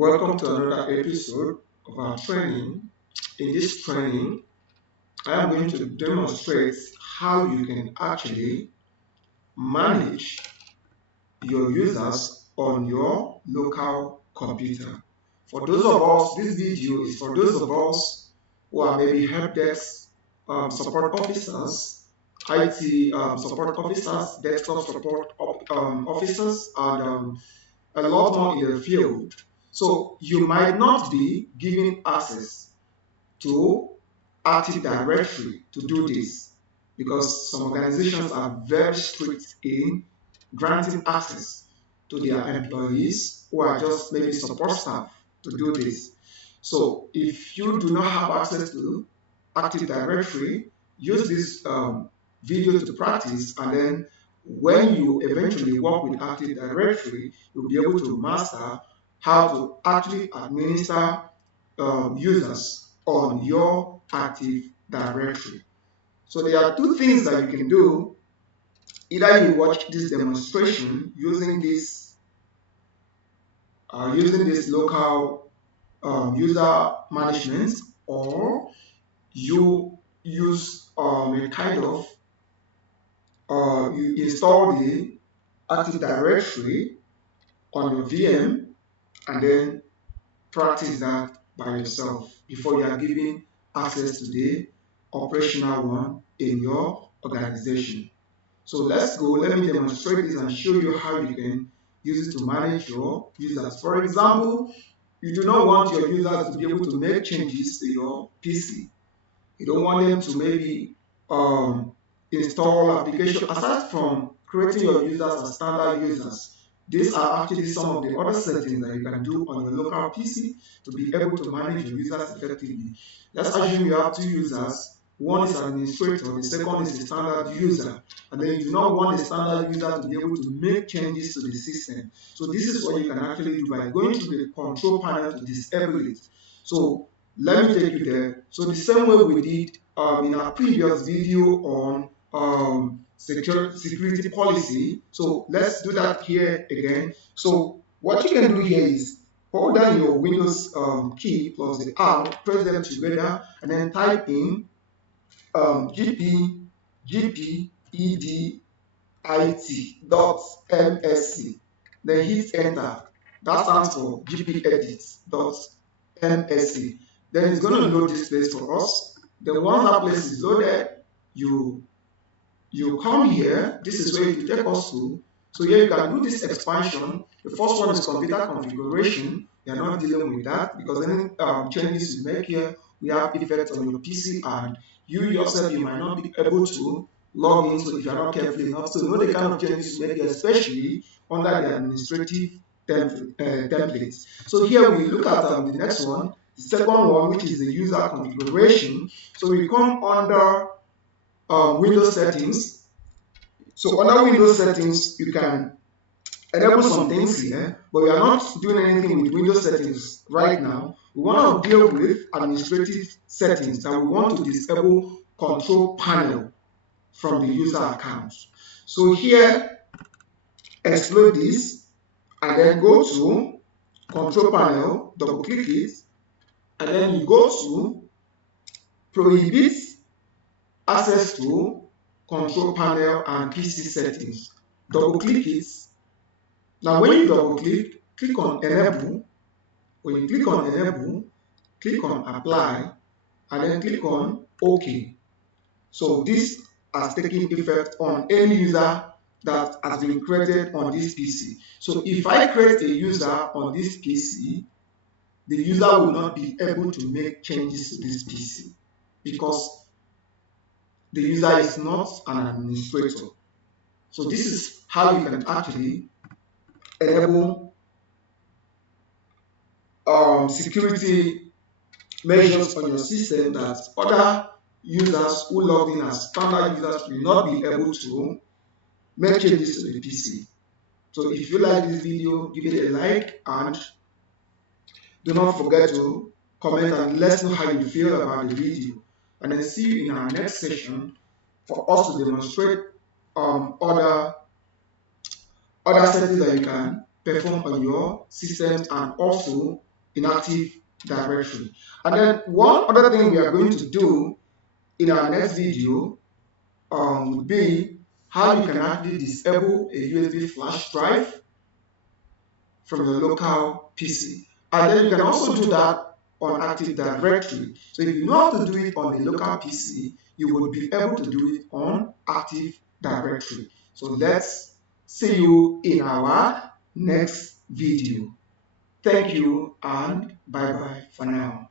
Welcome to another episode of our training. In this training, I am going to demonstrate how you can actually manage your users on your local computer. For those of us, this video is for those of us who are maybe help desk support officers, IT support officers, desktop support officers, and a lot more in the field. So you might not be given access to Active Directory to do this because some organizations are very strict in granting access to their employees who are just maybe support staff to do this. So if you do not have access to Active Directory, use this video to practice, and then when you eventually work with Active Directory, you'll be able to master how to actually administer users on your Active Directory. So there are two things that you can do. Either you watch this demonstration using this local user management, or you use a kind of you install the Active Directory on your VM and then practice that by yourself before you are given access to the operational one in your organization. So let's go. Let me demonstrate this and show you how you can use it to manage your users. For example, you do not want your users to be able to make changes to your PC. You don't want them to maybe install application. Aside from creating your users as standard users, these are actually some of the other settings that you can do on your local PC to be able to manage your users effectively. Let's assume you have two users. One is an administrator, the second is a standard user, and then you do not want the standard user to be able to make changes to the system. So this is what you can actually do by going to the control panel to disable it. So let me take you there. So the same way we did in our previous video on security policy. So let's do that here again. So what you can do here is hold down your Windows key plus the R, press them together, and then type in gpedit.msc. Then hit enter. That stands for gpedit.msc. Then it's going to load this place for us. Then once that place is loaded, you come here. This is where you take us to. So here you can do this expansion. The first one is computer configuration. We are not dealing with that because any changes you make here, we have effect on your PC, and you yourself, you might not be able to log in. So if you are not careful enough to know the kind of changes you make here, especially under the administrative templates. So here we look at the next one, the second one, which is the user configuration. So we come under Windows settings. So under Windows settings, you can enable some things here, but we are not doing anything with Windows settings right now. We want to deal with administrative settings that we want to disable control panel from the user accounts. So here, explode this, and then go to control panel, double click it, and then you go to prohibit access to control panel and PC settings. Double click it. Now when you double click, click on enable. When you click on enable, click on apply, and then click on OK. So this has taken effect on any user that has been created on this PC. So if I create a user on this PC, the user will not be able to make changes to this PC because the user is not an administrator. So this is how you can actually enable security measures on your system that other users who log in as standard users will not be able to make changes to the PC. So if you like this video, give it a like, and do not forget to comment and let us know how you feel about the video. And then see you in our next session for us to demonstrate other settings that you can perform on your systems, and also in Active Directory. And then one other thing we are going to do in our next video would be how you can actually disable a USB flash drive from your local PC. And then you can also do that on Active Directory. So if you know how to do it on the local PC, you would be able to do it on Active Directory. So let's see you in our next video. Thank you and bye bye for now.